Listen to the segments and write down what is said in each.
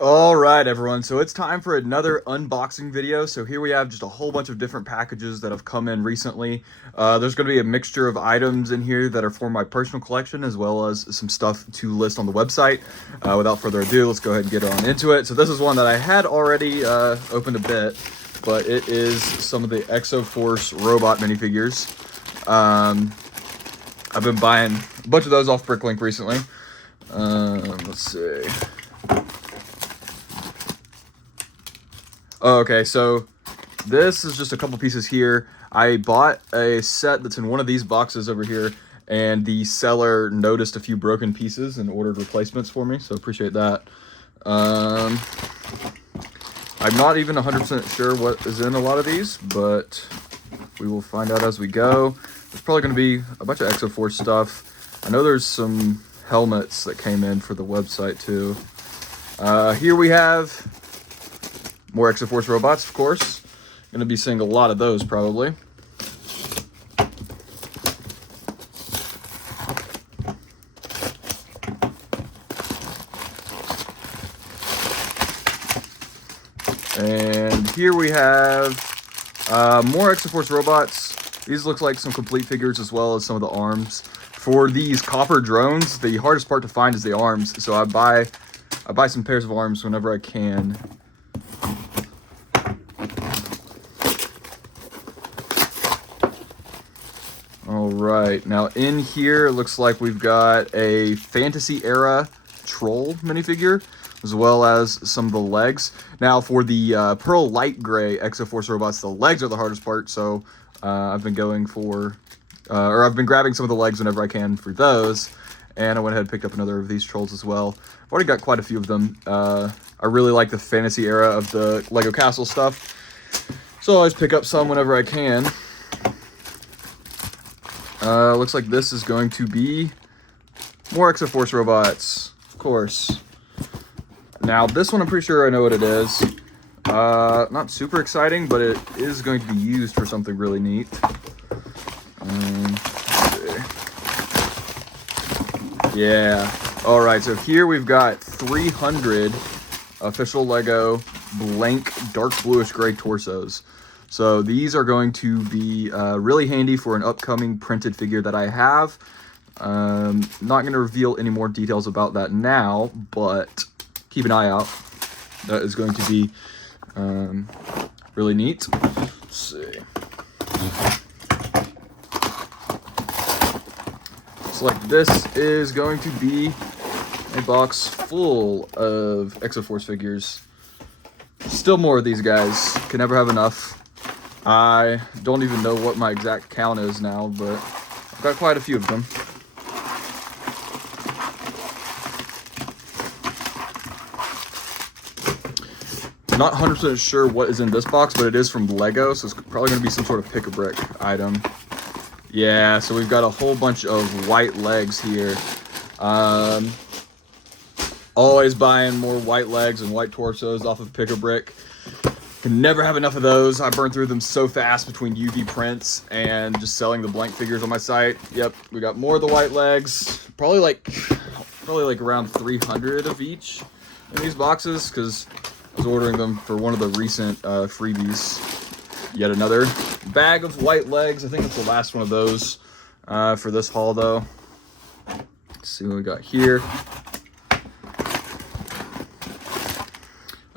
All right, everyone. So it's time for another unboxing video. So here we have just a whole bunch of different packages that have come in recently. There's going to be a mixture of items in here that are for my personal collection, as well as some stuff to list on the website. Without further ado, let's go ahead and get on into it. So this is one that I had already opened a bit, but it is some of the Exo-Force robot minifigures. I've been buying a bunch of those off Bricklink recently. Let's see. Okay, so this is just a couple pieces here. I bought a set that's in one of these boxes over here, and the seller noticed a few broken pieces and ordered replacements for me, so appreciate that. I'm not even 100% sure what is in a lot of these, but we will find out as we go. There's probably going to be a bunch of Exo-Force stuff. I know there's some helmets that came in for the website too. Here we have more Exo-Force robots, of course. Gonna be seeing a lot of those probably. And here we have more Exo-Force robots. These look like some complete figures as well as some of the arms. For these copper drones, the hardest part to find is the arms. So I buy some pairs of arms whenever I can. All right, now in here it looks like we've got a fantasy era troll minifigure, as well as some of the legs. Now for the pearl light gray Exo-Force robots, the legs are the hardest part, so I've been going for, I've been grabbing some of the legs whenever I can for those, and I went ahead and picked up another of these trolls as well. I've already got quite a few of them. I really like the fantasy era of the Lego Castle stuff, so I always pick up some whenever I can. Looks like this is going to be more Exo-Force robots, of course. Now, this one I'm pretty sure I know what it is. Not super exciting, but it is going to be used for something really neat. Let's see. Yeah. All right, so here we've got 300 official Lego blank dark bluish gray torsos. So these are going to be really handy for an upcoming printed figure that I have. Not going to reveal any more details about that now, but keep an eye out. That is going to be really neat. Let's see. Looks like this is going to be a box full of Exo-Force figures. Still more of these guys. Can never have enough. I don't even know what my exact count is now, but I've got quite a few of them. Not 100% sure what is in this box, but it is from Lego, so it's probably going to be some sort of pick-a-brick item. Yeah, so we've got a whole bunch of white legs here. Always buying more white legs and white torsos off of pick-a-brick. Can never have enough of those. I burn through them so fast between UV prints and just selling the blank figures on my site. Yep, we got more of the white legs. Probably like around 300 of each in these boxes, because I was ordering them for one of the recent freebies. Yet another bag of white legs. I think that's the last one of those for this haul, though. Let's see what we got here.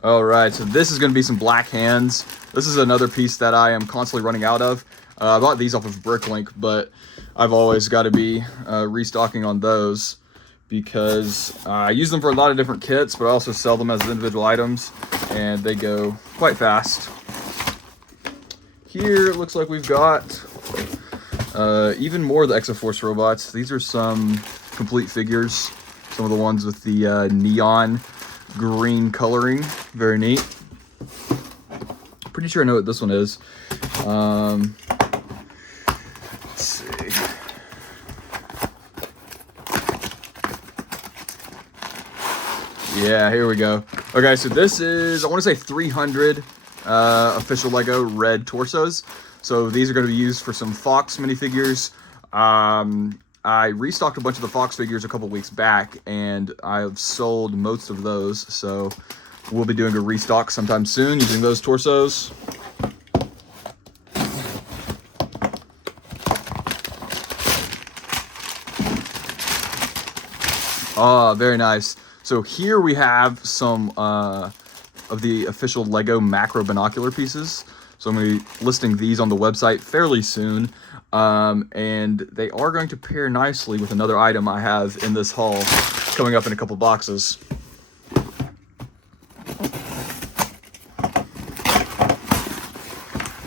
All right, so this is going to be some black hands. This is another piece that I am constantly running out of. I bought these off of Bricklink, but I've always got to be restocking on those because I use them for a lot of different kits, but I also sell them as individual items, and they go quite fast. Here it looks like we've got even more of the Exo-Force robots. These are some complete figures, some of the ones with the neon green coloring. Very neat. Pretty sure I know what this one is. Let's see. Yeah, here we go. Okay, so this is, I want to say 300 official Lego red torsos. So these are going to be used for some Fox minifigures. I restocked a bunch of the Fox figures a couple weeks back, and I've sold most of those. So we'll be doing a restock sometime soon using those torsos. Ah, very nice. So here we have some of the official Lego macro binocular pieces. So I'm going to be listing these on the website fairly soon. And they are going to pair nicely with another item I have in this haul coming up in a couple boxes.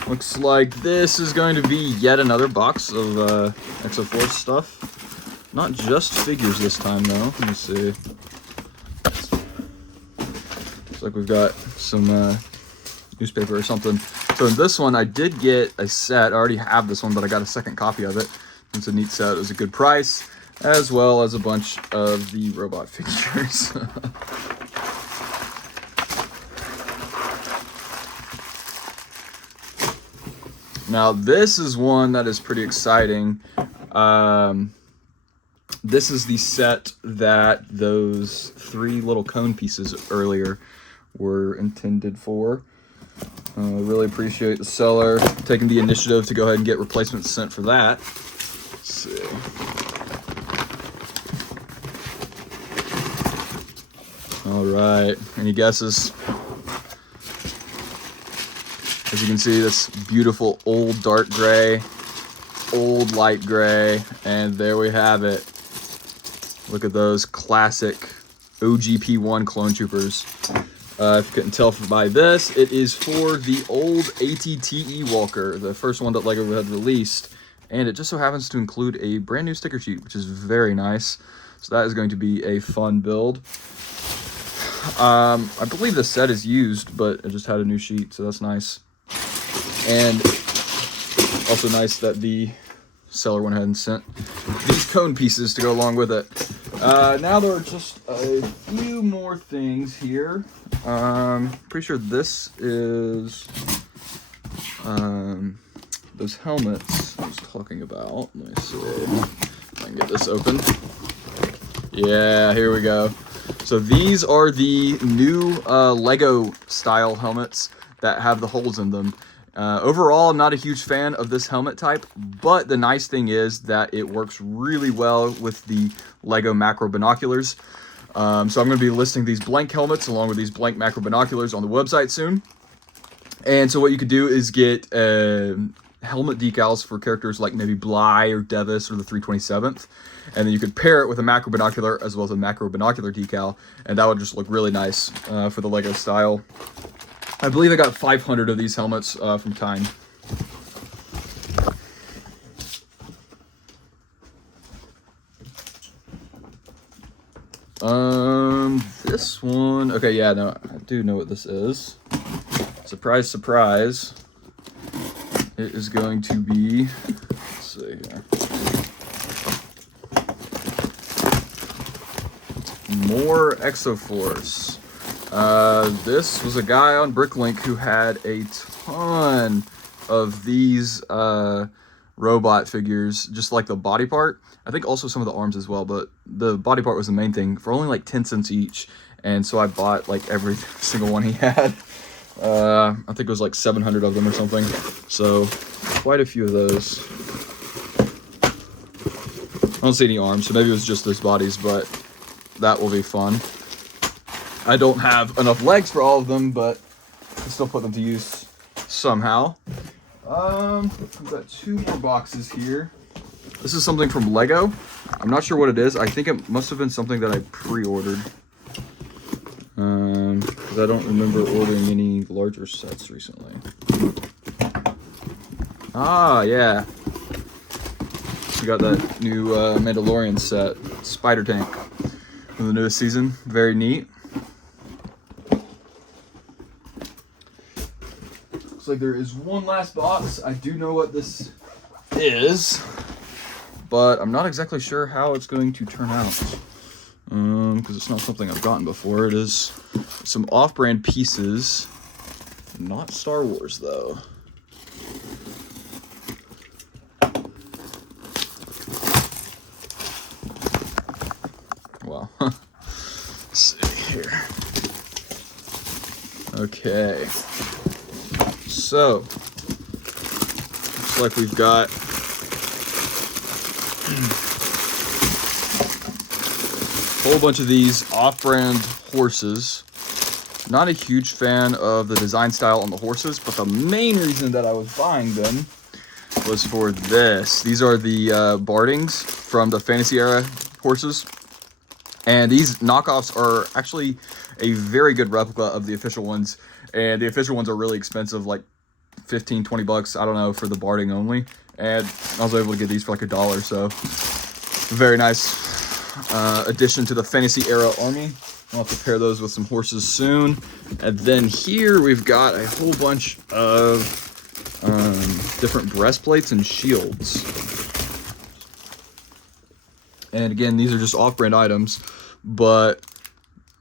Looks like this is going to be yet another box of Exo-Force stuff. Not just figures this time, though. Let me see. Looks like we've got some newspaper or something. So in this one, I did get a set. I already have this one, but I got a second copy of it. It's a neat set. It was a good price, as well as a bunch of the robot figures. Now, this is one that is pretty exciting. This is the set that those 3 little cone pieces earlier were intended for. Really appreciate the seller taking the initiative to go ahead and get replacements sent for that. Let's see. All right, any guesses? As you can see, this beautiful old dark gray, old light gray, and there we have it. Look at those classic OGP1 clone troopers. If you couldn't tell by this, it is for the old ATTE Walker, the first one that LEGO had released, and it just so happens to include a brand new sticker sheet, which is very nice. So that is going to be a fun build. I believe the set is used, but it just had a new sheet, so that's nice. And also nice that the seller went ahead and sent these cone pieces to go along with it. Now there are just a few more things here. Pretty sure this is those helmets I was talking about. Let me see if I can get this open. Yeah, here we go. So these are the new Lego style helmets that have the holes in them. Overall, I'm not a huge fan of this helmet type, but the nice thing is that it works really well with the Lego macro binoculars. So I'm going to be listing these blank helmets along with these blank macro binoculars on the website soon. And so what you could do is get helmet decals for characters like maybe Bly or Devis or the 327th. And then you could pair it with a macro binocular as well as a macro binocular decal. And that would just look really nice for the Lego style. I believe I got 500 of these helmets from Time. This one, okay, yeah, no, I do know what this is. Surprise, surprise. It is going to be, let's see here. More Exo-Force. This was a guy on Bricklink who had a ton of these robot figures, just like the body part. I think also some of the arms as well, but the body part was the main thing for only like 10 cents each. And so I bought like every single one he had. I think it was like 700 of them or something. So quite a few of those. I don't see any arms, so maybe it was just those bodies, but that will be fun. I don't have enough legs for all of them, but I still put them to use somehow. We've got 2 more boxes here. This is something from Lego. I'm not sure what it is. I think it must have been something that I pre-ordered. Because I don't remember ordering any larger sets recently. Ah, yeah. We got that new Mandalorian set, Spider Tank, from the newest season. Very neat. Looks like there is one last box. I do know what this is, but I'm not exactly sure how it's going to turn out. Because it's not something I've gotten before. It is some off-brand pieces. Not Star Wars, though. Wow. Let's see here. Okay. So, looks like we've got a whole bunch of these off-brand horses. Not a huge fan of the design style on the horses, but the main reason that I was buying them was for this. These are the Bardings from the Fantasy Era horses. And these knockoffs are actually a very good replica of the official ones. And the official ones are really expensive, like 15, 20 bucks, I don't know, for the Barding only. And I was able to get these for like $1, so very nice addition to the Fantasy Era army. I'll have to pair those with some horses soon. And then here we've got a whole bunch of different breastplates and shields. And again, these are just off-brand items, but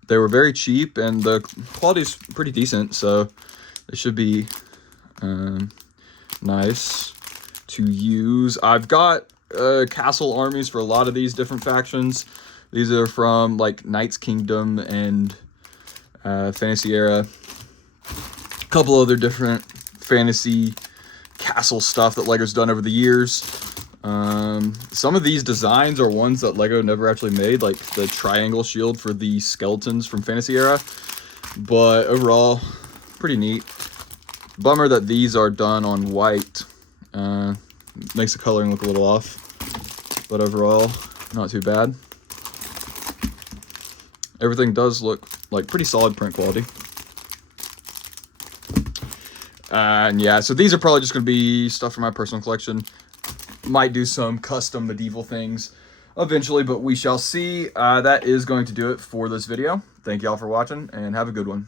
they were very cheap and the quality is pretty decent, so they should be nice to use. I've got castle armies for a lot of these different factions. These are from like Knight's Kingdom and Fantasy Era. A couple other different fantasy castle stuff that LEGO's done over the years. Some of these designs are ones that LEGO never actually made, like the triangle shield for the skeletons from Fantasy Era. But overall, pretty neat. Bummer that these are done on white. Makes the coloring look a little off. But overall, not too bad. Everything does look like pretty solid print quality. And yeah, so these are probably just going to be stuff for my personal collection. Might do some custom medieval things eventually, but we shall see. That is going to do it for this video. Thank y'all for watching, and have a good one.